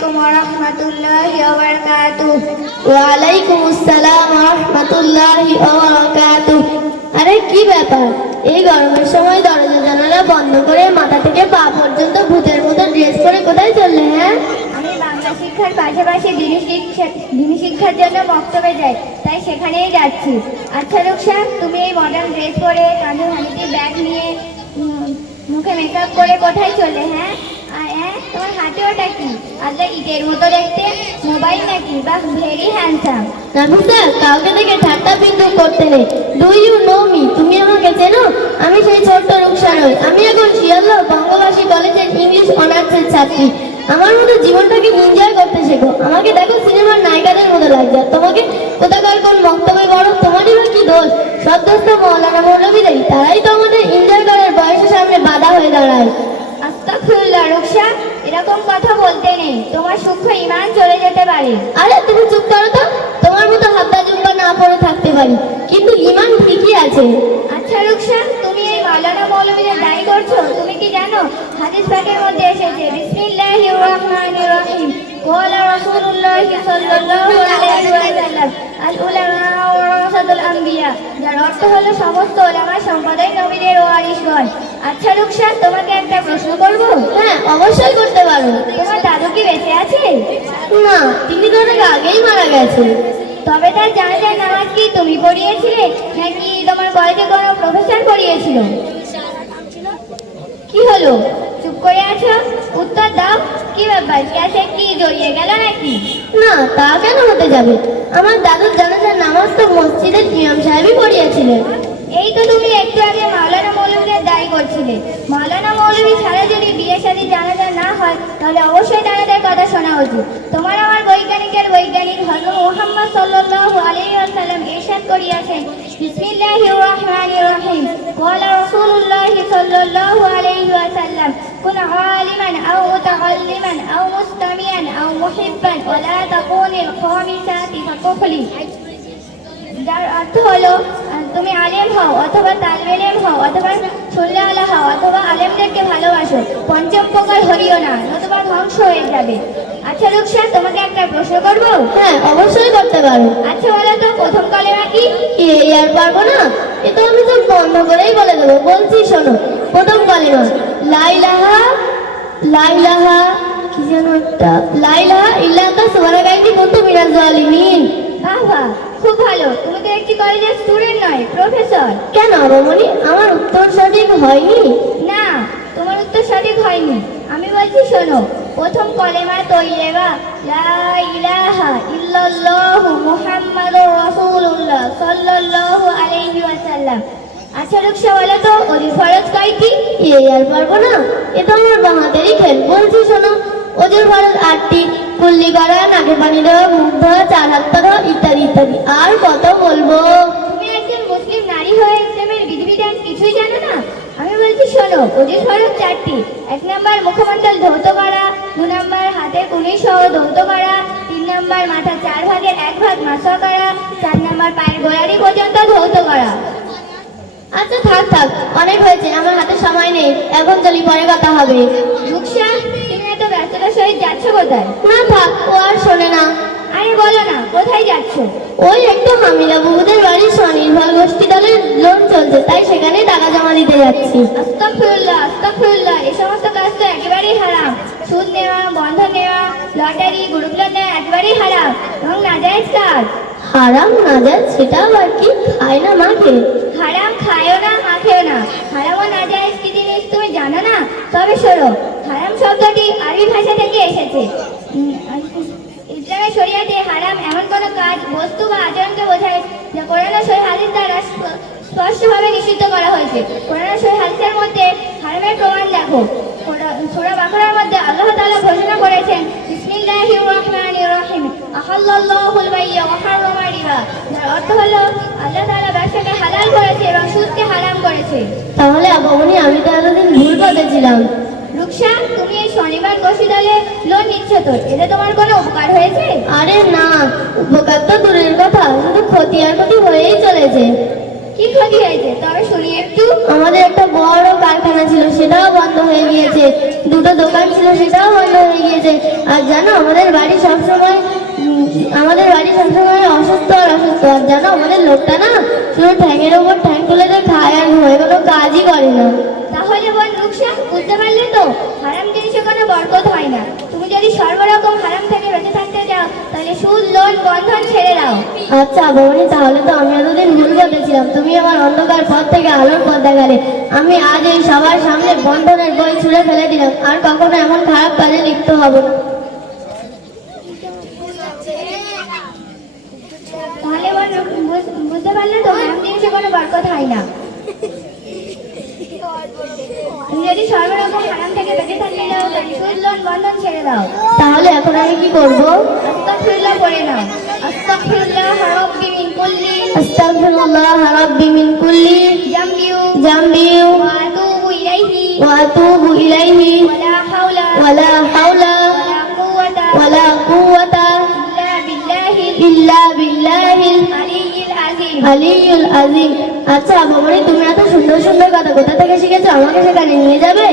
আলাইকুম ওয়া রাহমাতুল্লাহি ওয়া বারাকাতুহু। ওয়া আলাইকুম আসসালাম ওয়া রাহমাতুল্লাহি ওয়া বারাকাতুহু। আরে কি ব্যাপার, এই গরমের সময় দরজা জানালা বন্ধ করে মাথা থেকে পা পর্যন্ত ভূতের মতো ড্রেস পরে কোথায় চললে? হ্যাঁ, আমি বাংলা শিক্ষার পাশাপাশি দিনী শিক্ষার জন্য মক্তবে যাই, তাই সেখানেই যাচ্ছি। আচ্ছা রুকসা, তুমি এই মডার্ন ড্রেস পরে কাঁধে ভারী ব্যাগ নিয়ে মুখে মেকআপ করে কোথায় চললে? হ্যাঁ, তোমার হাতে ওটা কি? আচ্ছা, ইটের মতো দেখতে, মোবাইল নাকি? বাহ, ভেরি হ্যান্ডসাম। নাফিসা, কাউকে দেখে ঠাট্টা বিন্দু করতে নেই। Do you know me? তুমি আমাকে চেনো? আমি সেই ছোট্ট রুকসা নই। আমি এখন শিয়ালদহ বঙ্গবাসী কলেজের ইংলিশ অনার্সের ছাত্রী। আমার মতো জীবনটাকে এনজয় করতে শেখো। আমাকে দেখো সিনেমার নায়িকাদের মতো লাগছে, আর তোমাকে কোথাকার কোন বক্তব্যে বড়? তোমারই বা কি দোষ? সব দোষ তো মৌলানা মৌলবীদের। তারাই তো আমাদের এনজয় করার বয়সের সামনে বাধা হয়ে দাঁড়ায়। আস্তাগফিরুল্লাহ রুকসা, এরকম কথা বলতে নেই, তোমার সূক্ষ্ম ঈমান চলে যেতে পারে। আরে তুমি চুপ করো তো। তোমার মতো হাবদা জুব্বা না পরে থাকতে পারি, কিন্তু ঈমান ঠিকই আছে। আচ্ছা রুকসা, তুমি এই মাওলানা মৌলবীদের দায়ী করছো? তুমি কি জানো হাদিস পাকের মধ্যে এসেছে বিসমিল্লাহির রহমানির রহিম ক্বালা রাসূলুল্লাহি সাল্লাল্লাহু আলাইহি ওয়াসাল্লাম আল উলামা ওয়ারাসাতুল আম্বিয়া, যার অর্থ হলো সমস্ত উলামা সম্প্রদায় নবীদের ওয়ারিশগণ। আচ্ছা রুকসা, তোমাকে একটা প্রশ্ন করব? হ্যাঁ, অবশ্যই করতে পারো। তোমার দাদু কি বেঁচে আছে? না, তিনি তো অনেক আগেই মারা গেছে। তবে তার জানাজার নামাজ কি তুমি পড়িয়েছিলে, নাকি তোমার কলেজে কোনো প্রফেসর পড়িয়েছিল? কি হলো, চুপ করে আছো? উত্তর দাও। কি ব্যাপার, ক্যাসে কি জড়িয়ে গেল নাকি? না, তা কেন হতে যাবে? আমার দাদুর জানাজার নামাজ তো মসজিদের ইমাম সাহেবই পড়িয়েছিলেন। এই তো তুমি একটু আগে মাওলানা মৌলবীদের দায়ী করছিলে। মাওলানা মৌলবী ছাড়া যদি বিয়ে শাদী জানাজা না হয়, তাহলে অবশ্যই তাদের কথা শোনা উচিত। তোমার আমার বৈজ্ঞানিক হযরত মুহাম্মদ সাল্লাল্লাহু আলাইহি ওয়াসাল্লাম ইরশাদ করিয়াছেন বিসমিল্লাহির রহমানির রহিম ক্বালা রাসূলুল্লাহি সাল্লাল্লাহু আলাইহি ওয়াসাল্লাম কুন আলিমান আও মুতাআল্লিমান আও মুস্তামিয়ান আও মুহিব্বান ওয়া লা তাকুনিল খামিসাতি ফাকুফলি। যার অর্থ হলো তুমি আলেম হও অথবা তালিবে ইলম হও অথবা শুনলে আলা হও অথবা আলেমদেরকে ভালোবাসো, পঞ্চম প্রকার হরিও না, নতুবা ধ্বংস হয়ে যাবে। আচ্ছা রুকসা, তোমাকে একটা প্রশ্ন করব? হ্যাঁ, অবশ্যই করতে পারো। আচ্ছা বলো তো, প্রথম কালেমা কি? এই আর পারবো না, এ তো আমি সব বন্ধ করেই বলে দেবো। বলছি শোনো, প্রথম কালেমা লা ইলাহা, লা ইলাহা কি যেন একটা, লা ইলাহা ইল্লা আনতা সুবহানাকা ইন্নী কুনতু মিনাজ জালিমিন। বাহ বাহ, খুব ভালো। তুমি তো একটি কলেজের স্টুডেন্ট নয়, প্রফেসর। কেন রমণী, আমার উত্তর সঠিক হয়নি? না, তোমার উত্তর সঠিক হয়নি। আমি বলছি শোনো, প্রথম কলেমা তৈয়বা লা ইলাহা ইল্লাল্লাহু মুহাম্মাদুর রাসূলুল্লাহ সাল্লাল্লাহু আলাইহি ওয়াসাল্লাম। আচ্ছা রুকসা, বলো তো ওযু ফরজ কয়টি? এই আর পারবো না, এ তো আমার বাঁ হাতেরই খেল। বলছি শোনো, ওজুর ফরজ 8টি। কুল্লি করা, নাকে পানি দেওয়া, মুখ ধোয়া, 4 হাত পা ধোয়া, ইত্যাদি ইত্যাদি। আর কত বলবো? তুমি একজন মুসলিম নারী হয়ে ইসলামের বিধিবিধান কিছুই জানো না? আমি বলছি শোনো, ওজুর ফরজ 4টি। 1 নাম্বার মুখমণ্ডল ধৌত করা, 2 নাম্বার হাতের কুনি সহ ধৌত করা, 3 নাম্বার মাথা 4 ভাগের 1 ভাগ মাসওয়া করা, 4 নাম্বার পায়ের গোড়ালি পর্যন্ত ধৌত করা। আচ্ছা থাক থাক, অনেক হয়েছে, আমার হাতে সময় নেই, এখন চলি, পরে কথা হবে। রুকসা, তুমি এত ব্যস্ততার সহিত যাচ্ছ কোথায়? না থাক, ও আর শোনে না। আরে বলো না, কোথায় যাচ্ছ? ওই একটু হামিলা বাবুদের বাড়ির স্বনির্ভর গোষ্ঠী দলের লোন চলছে, তাই সেখানে টাকা জমা দিতে যাচ্ছি। আস্তাগফিরুল্লাহ আস্তাগফিরুল্লাহ, এই সমস্ত কাজ তো একেবারেই হারাম। সুদ নেওয়া, বন্ধক নেওয়া, লটারি, গ্রুপ লোন নেওয়া একেবারেই হারাম এবং নাজায়েজ কাজ। হারাম নাজায়েজ সেটা আবার কি? খায় না মাখে? হারাম খায়ও না, মাখেও না। হারাম ও নাজায়েজ কি জিনিস তুমি জানো না? তবে শোনো, হারাম শব্দটি আরবি ভাষা থেকে এসেছে। ইসলামের শরিয়াতে হারাম এমন কোনো কাজ, বস্তু বা আচরণকে বোঝায় যা কোরআন ও সহিহ হাদিস দ্বারা স্পষ্টভাবে নিষিদ্ধ করা হয়েছে। কোরআন ও সহিহ হাদিসের মধ্যে হারামের প্রমাণ দেখো। সূরা বাকারার মধ্যে আল্লাহ তাআলা ঘোষণা করেছেন বিসমিল্লাহির রহমানির রহিম আহাল্লাল্লাহুল বাই'a ওয়া হারামা রিবা, যার অর্থ হলো আল্লাহ তাআলা ব্যবসাকে হালাল করেছে এবং সুদকে হারাম করেছে। তাহলে আবামনি, আমি তো এতদিন ভুল পথে ছিলাম। রুকসা, তুমি এই শনিবার গোষ্ঠী দলে লোন নিচ্ছ তো, এতে তোমার কোনো উপকার হয়েছে? আরে না, উপকার তো দূরের কথা, শুধু ক্ষতি আর ক্ষতি হয়েই চলেছে। কি ক্ষতি হয়েছে তবে শুনি একটু? আমাদের একটা বড় কারখানা ছিল, সেটাও বন্ধ হয়ে গিয়েছে। দুটো দোকান ছিল সেটাও বন্ধ হয়ে গিয়েছে। আর জানো আমাদের বাড়ি সবসময় অসুস্থ আর অসুস্থ। আর জানো আমাদের লোকটা না শুধু ঠ্যাঙের ওপর ঠ্যাং তুলে দিয়ে খায় আর ঘুমায়, কোনো কাজই করে না। তাহলে বোন রুকসান, বুঝতে পারলে তো, হারাম জিনিসে কোনো বরকত হয় না। তুমি যদি সর্বরকম হারাম থেকে বেঁচে থাকতে চাও তাহলে সুদ, লোন, বন্ধন ছেড়ে দাও। আচ্ছা বৌনি, তাহলে তো আমি এতদিন ভুল বলেছিলাম। তুমি আমার অন্ধকার পথ থেকে আলোর পথ দেখালে। আমি আজ এই সবার সামনে বন্ধনের বই ছুঁড়ে ফেলে দিলাম, আর কখনো এমন খারাপ কাজে লিপ্ত হব না। তাহলে বোন বুঝতে পারলে তো, হারাম জিনিসে কোনো বরকত হয় না। তুমি যদি সর্বরকম হারাম থেকে বেঁচে থাকতে চাও তাহলে সুদ, লোন, বন্ধন ছেড়ে দাও। তাহলে এখন আমি কি করব? আস্তাগফিরুল্লাহ পড়ে নাও। আস্তাগফিরুল্লাহ রাব্বি মিন কুল্লি আস্তাগফিরুল্লাহ রাব্বি মিন কুল্লি জামবি ওয়া ওয়া আতুবু ইলাইহি আতুবু ইলাইহি ওয়ালা হাওলা ওয়ালা কুওয়াতা ইল্লা ইল্লা বিল্লাহি বিল্লাহিল আলিয়্যিল আযীম। আলিয়ুল আজিম। আচ্ছা বৌনি, তুমি এত সুন্দর সুন্দর কথা কোথা থেকে শিখেছো? আমাকে সেখানে নিয়ে যাবে?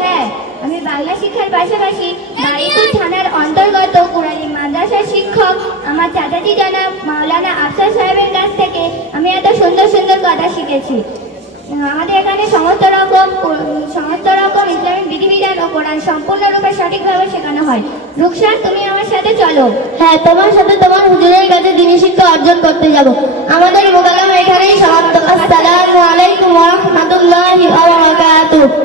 হ্যাঁ, আমি বাংলা শিক্ষার পাশাপাশি বারুইপুর থানার অন্তর্গত কুরানি মাদ্রাসার শিক্ষক আমার চাচাজি জনাব মাওলানা আফসার সাহেবের কাছ থেকে আমি এত সুন্দর সুন্দর কথা শিখেছি। আমাদের এখানে সমস্ত রকম ইসলামিক বিধিবিধান ও কোরআন সম্পূর্ণরূপে সঠিকভাবে শেখানো হয়। রুকসান, তুমি আমার সাথে চলো। হ্যাঁ, তোমার সাথে তোমার হুজুরের কাছে দ্বীনি শিক্ষা অর্জন করতে যাব। আমাদের মোকালামা এখানেই সমাপ্ত। আসসালামু আলাইকুম ওয়া রাহমাতুল্লাহি ওয়া বারাকাতুহু।